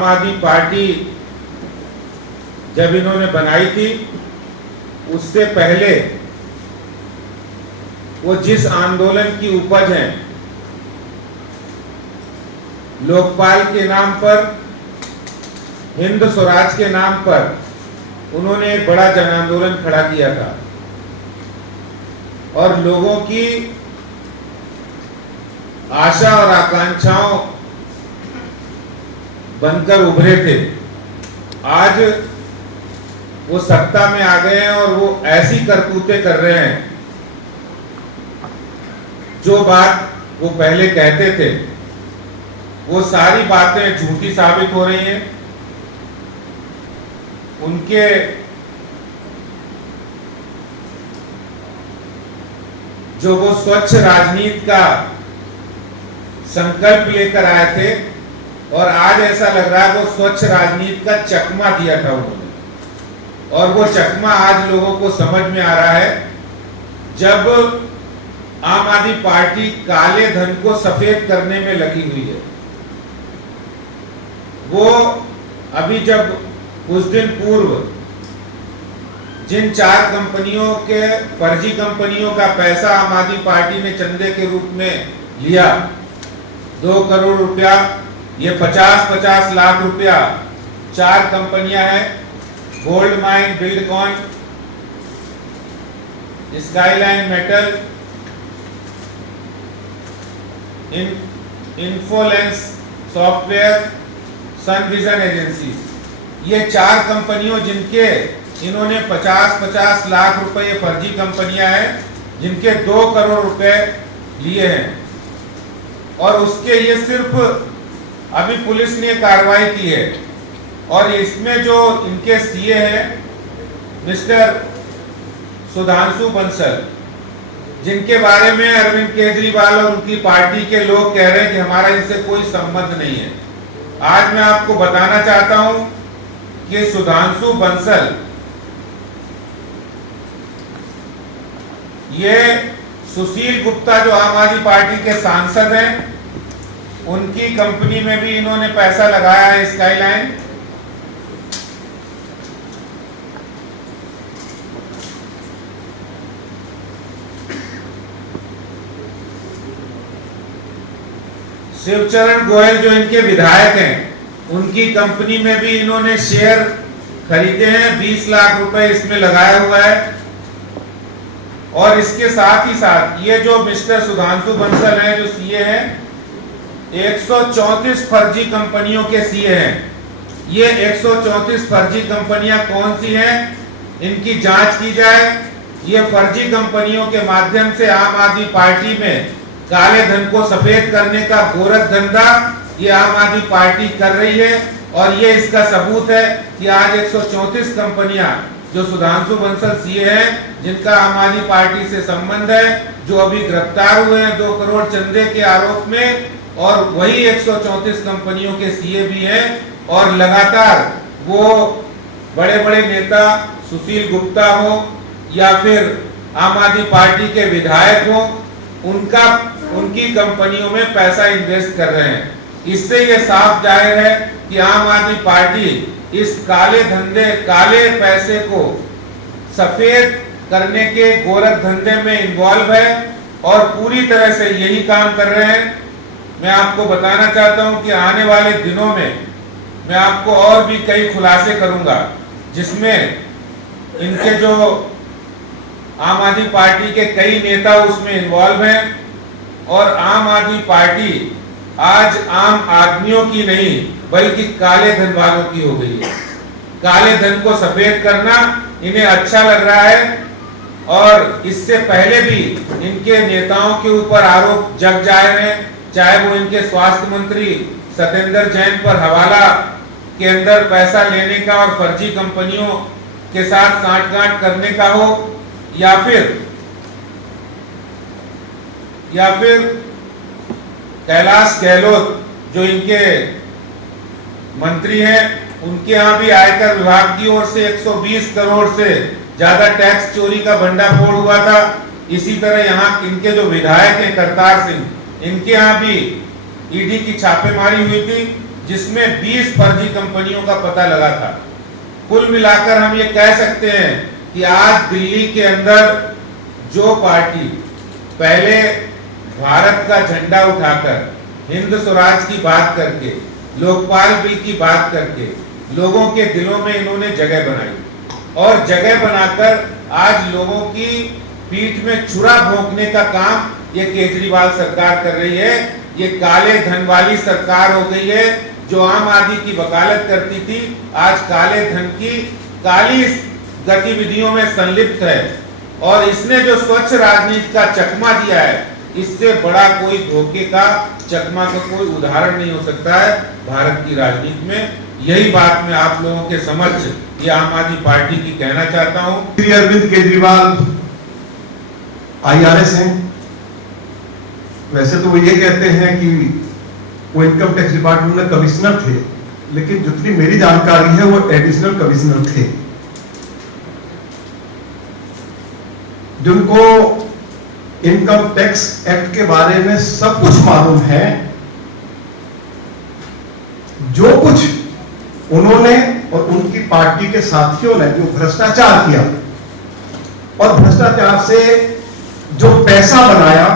आम आदमी पार्टी जब इन्होंने बनाई थी उससे पहले वो जिस आंदोलन की उपज है, लोकपाल के नाम पर, हिंद स्वराज के नाम पर उन्होंने एक बड़ा जन आंदोलन खड़ा किया था और लोगों की आशा और आकांक्षाओं बनकर उभरे थे। आज वो सत्ता में आ गए हैं और वो ऐसी करतूतें कर रहे हैं, जो बात वो पहले कहते थे वो सारी बातें झूठी साबित हो रही हैं। उनके जो वो स्वच्छ राजनीति का संकल्प लेकर आए थे और आज ऐसा लग रहा है वो स्वच्छ राजनीति का चकमा दिया था उन्होंने, और वो चकमा आज लोगों को समझ में आ रहा है। जब आम आदमी पार्टी काले धन को सफेद करने में लगी हुई है, वो अभी जब कुछ दिन पूर्व जिन 4 कंपनियों के फर्जी कंपनियों का पैसा आम आदमी पार्टी ने चंदे के रूप में लिया, 2 करोड़ रुपया, ये 50-50 लाख रुपया, 4 कंपनियां हैं, Gold Mine, Buildcon, Skyline Metal, Infolens Software, Sun Vision Agency. ये 4 कंपनियों जिनके इन्होंने 50-50 लाख रुपए फर्जी कंपनियां हैं, जिनके 2 करोड़ रुपए लिए हैं, और उसके ये सिर्फ अभी पुलिस ने कार्रवाई की है। और इसमें जो इनके सीए हैं मिस्टर सुधांशु बंसल, जिनके बारे में अरविंद केजरीवाल और उनकी पार्टी के लोग कह रहे हैं कि हमारा इनसे कोई संबंध नहीं है। आज मैं आपको बताना चाहता हूं कि सुधांशु बंसल ये सुशील गुप्ता जो आम आदमी पार्टी के सांसद हैं, उनकी कंपनी में भी इन्होंने पैसा लगाया है, स्काईलाइन। शिवचरण गोयल जो इनके विधायक हैं, उनकी कंपनी में भी इन्होंने शेयर खरीदे हैं, 20 लाख रुपए इसमें लगाया हुआ है। और इसके साथ ही साथ ये जो मिस्टर सुधांशु बंसल हैं, जो सीए हैं, 134 फर्जी कंपनियों के सीए हैं। ये 134 फर्जी कंपनियां कौन सी हैं, इनकी जांच की जाए। ये फर्जी कंपनियों के माध्यम से आम आदमी पार्टी में काले धन को सफेद करने का गोरख धंधा ये आम आदमी पार्टी कर रही है। और ये इसका सबूत है कि आज 134 कंपनियां जो सुधांशु बंसल सीए हैं, जिनका आम आदमी पार्टी से संबंध है, जो अभी गिरफ्तार हुए हैं 2 करोड़ चंदे के आरोप में, और वही 134 कंपनियों के सीए भी हैं। और लगातार वो बड़े बड़े नेता, सुशील गुप्ता हो या फिर आम आदमी पार्टी के विधायक हो, उनकी कंपनियों में पैसा इन्वेस्ट कर रहे हैं। इससे ये साफ जाहिर है कि आम आदमी पार्टी इस काले धंधे, काले पैसे को सफेद करने के गोरख धंधे में इन्वॉल्व है और पूरी तरह से यही काम कर रहे हैं। मैं आपको बताना चाहता हूं कि आने वाले दिनों में मैं आपको और भी कई खुलासे करूंगा, जिसमें इनके जो आम आदमी पार्टी के कई नेता उसमें इन्वॉल्व हैं। और आम आदमी पार्टी आज आम आदमियों की नहीं बल्कि काले धन वालों की हो गई है। काले धन को सफेद करना इन्हें अच्छा लग रहा है। और इससे पहले भी इनके नेताओं के ऊपर आरोप जग जाए हैं, चाहे वो इनके स्वास्थ्य मंत्री सत्येंद्र जैन पर हवाला के अंदर पैसा लेने का और फर्जी कंपनियों के साथ सांठगांठ करने का हो, या फिर कैलाश गहलोत जो इनके मंत्री हैं, उनके यहाँ भी आयकर विभाग की ओर से 120 करोड़ से ज्यादा टैक्स चोरी का भंडाफोड़ हुआ था। इसी तरह यहाँ इनके जो विधायक हैं करतार सिंह, इनके यहाँ भी ईडी की छापेमारी हुई थी, जिसमें 20 फर्जी कंपनियों का पता लगा था। कुल मिलाकर हम ये कह सकते हैं कि आज दिल्ली के अंदर जो पार्टी पहले भारत का झंडा उठाकर, हिंद स्वराज की बात करके, लोकपाल बिल की बात करके लोगों के दिलों में इन्होंने जगह बनाई और जगह बनाकर आज लोगों की पीठ में छुरा भोंकने का काम ये केजरीवाल सरकार कर रही है। ये काले धन वाली सरकार हो गई है। जो आम आदमी की वकालत करती थी, आज काले धन की काली गतिविधियों में संलिप्त है और इसने जो स्वच्छ राजनीति का चकमा दिया है, इससे बड़ा कोई धोखे का चकमा का कोई उदाहरण नहीं हो सकता है भारत की राजनीति में। यही बात मैं आप लोगों के समक्ष ये आम आदमी पार्टी की कहना चाहता हूं। श्री अरविंद केजरीवाल IRS हैं। वैसे तो वो ये कहते हैं कि वो इनकम टैक्स डिपार्टमेंट में कमिश्नर थे, लेकिन जितनी मेरी जानकारी है वो एडिशनल कमिश्नर थे, जिनको इनकम टैक्स एक्ट के बारे में सब कुछ मालूम है। जो कुछ उन्होंने और उनकी पार्टी के साथियों ने जो भ्रष्टाचार किया और भ्रष्टाचार से जो पैसा बनाया,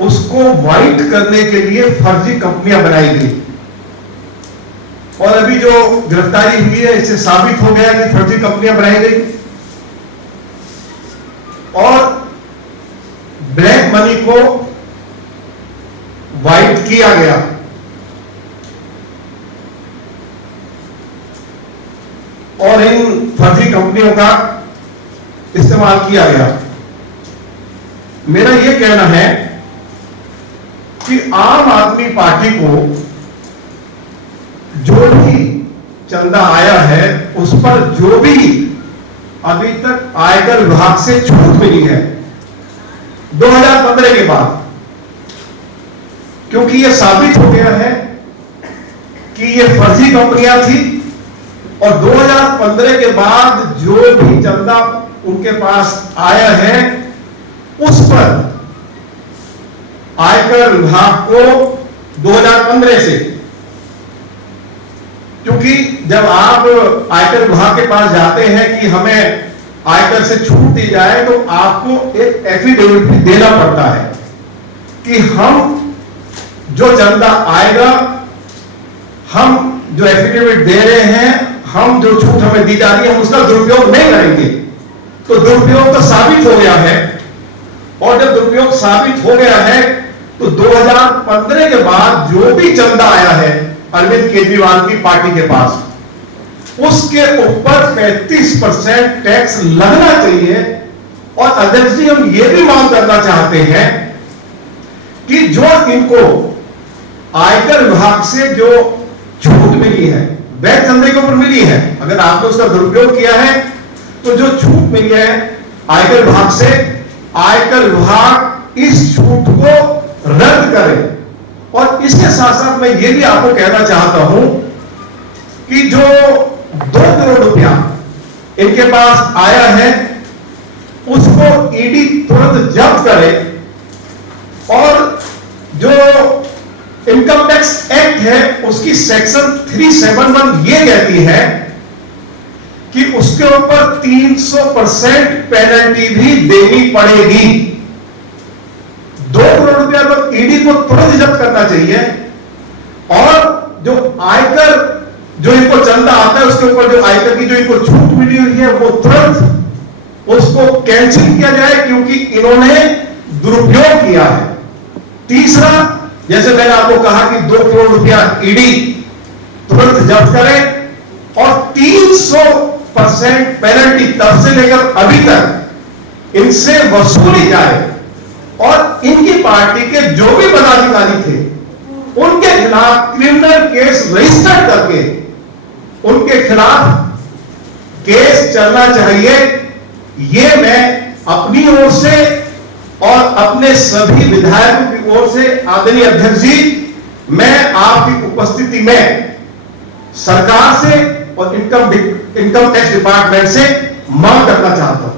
उसको वाइट करने के लिए फर्जी कंपनियां बनाई गई और अभी जो गिरफ्तारी हुई है, इससे साबित हो गया कि फर्जी कंपनियां बनाई गई और ब्लैक मनी को वाइट किया गया। और इन फर्जी कंपनियों का इस्तेमाल किया गया। मेरा यह कहना है कि आम आदमी पार्टी को जो भी चंदा आया है, उस पर जो भी अभी तक आयकर विभाग से छूट मिली है 2015 के बाद, क्योंकि यह साबित हो गया है कि यह फर्जी कंपनियां थी और 2015 के बाद जो भी चंदा उनके पास आया है, उस पर आयकर विभाग को 2015 से, क्योंकि जब आप आयकर विभाग के पास जाते हैं कि हमें आयकर से छूट दी जाए, तो आपको एक एफिडेविट भी देना पड़ता है कि हम जो चंदा आएगा, हम जो एफिडेविट दे रहे हैं, हम जो छूट हमें दी जा रही है, हम उसका दुरुपयोग नहीं करेंगे। तो दुरुपयोग तो साबित हो गया है और जब दुरुपयोग साबित हो गया है, तो 2015 के बाद जो भी चंदा आया है अरविंद केजरीवाल की पार्टी के पास, उसके ऊपर 35% टैक्स लगना चाहिए। और अध्यक्ष जी, हम ये भी मांग करना चाहते हैं कि जो इनको आयकर विभाग से जो छूट मिली है, वैध चंदे के ऊपर मिली है, अगर आपने उसका दुरुपयोग किया है, तो जो छूट मिली है आयकर विभाग से, आयकर विभाग इस छूट को रद्द करे। और इसके साथ साथ मैं ये भी आपको कहना चाहता हूं कि जो 2 करोड़ रुपया इनके पास आया है, उसको ईडी तुरंत जब्त करे और जो इनकम टैक्स एक्ट है, उसकी सेक्शन 371 ये कहती है कि उसके ऊपर 300% पेनल्टी भी देनी पड़ेगी। 2 करोड़ रुपया तो ईडी को तुरंत जब्त करना चाहिए और जो आयकर जो इनको चंदा आता है, उसके ऊपर जो आयकर की जो इनको छूट मिली हुई है, वो तुरंत उसको कैंसिल किया जाए, क्योंकि इन्होंने दुरुपयोग किया है। तीसरा, जैसे मैंने आपको कहा कि 2 करोड़ रुपया ईडी तुरंत जब्त करे और 300% पेनल्टी तब से लेकर अभी तक इनसे वसूली जाए और इनकी पार्टी के जो भी पदाधिकारी थे, उनके खिलाफ क्रिमिनल केस रजिस्टर करके उनके खिलाफ केस चलना चाहिए। ये मैं अपनी ओर से और अपने सभी विधायकों की ओर से, आदरणीय अध्यक्ष जी, मैं आपकी उपस्थिति में सरकार से और इनकम टैक्स डिपार्टमेंट से मांग करना चाहता हूं।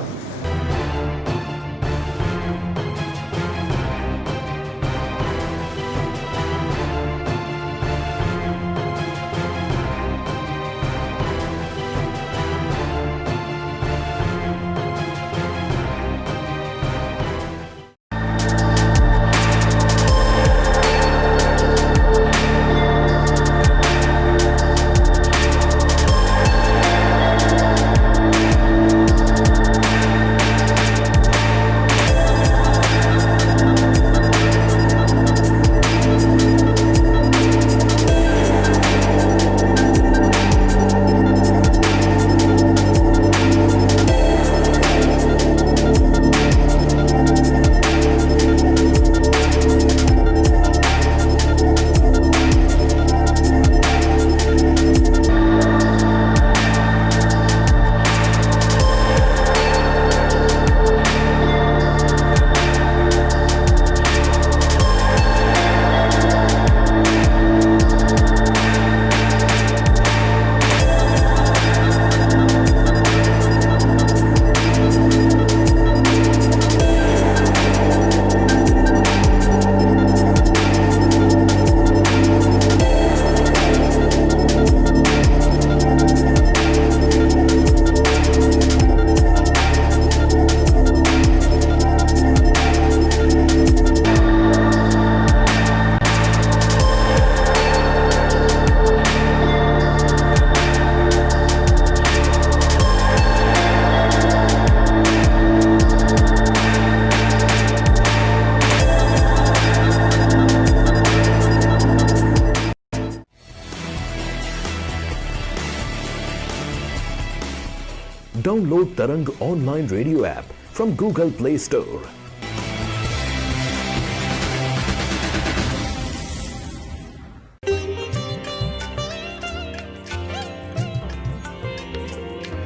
Download Tarang online radio app from Google Play Store.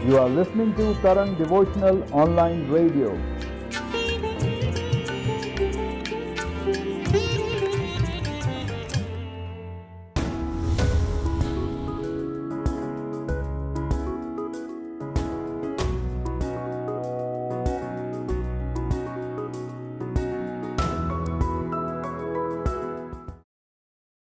You are listening to Tarang Devotional Online Radio.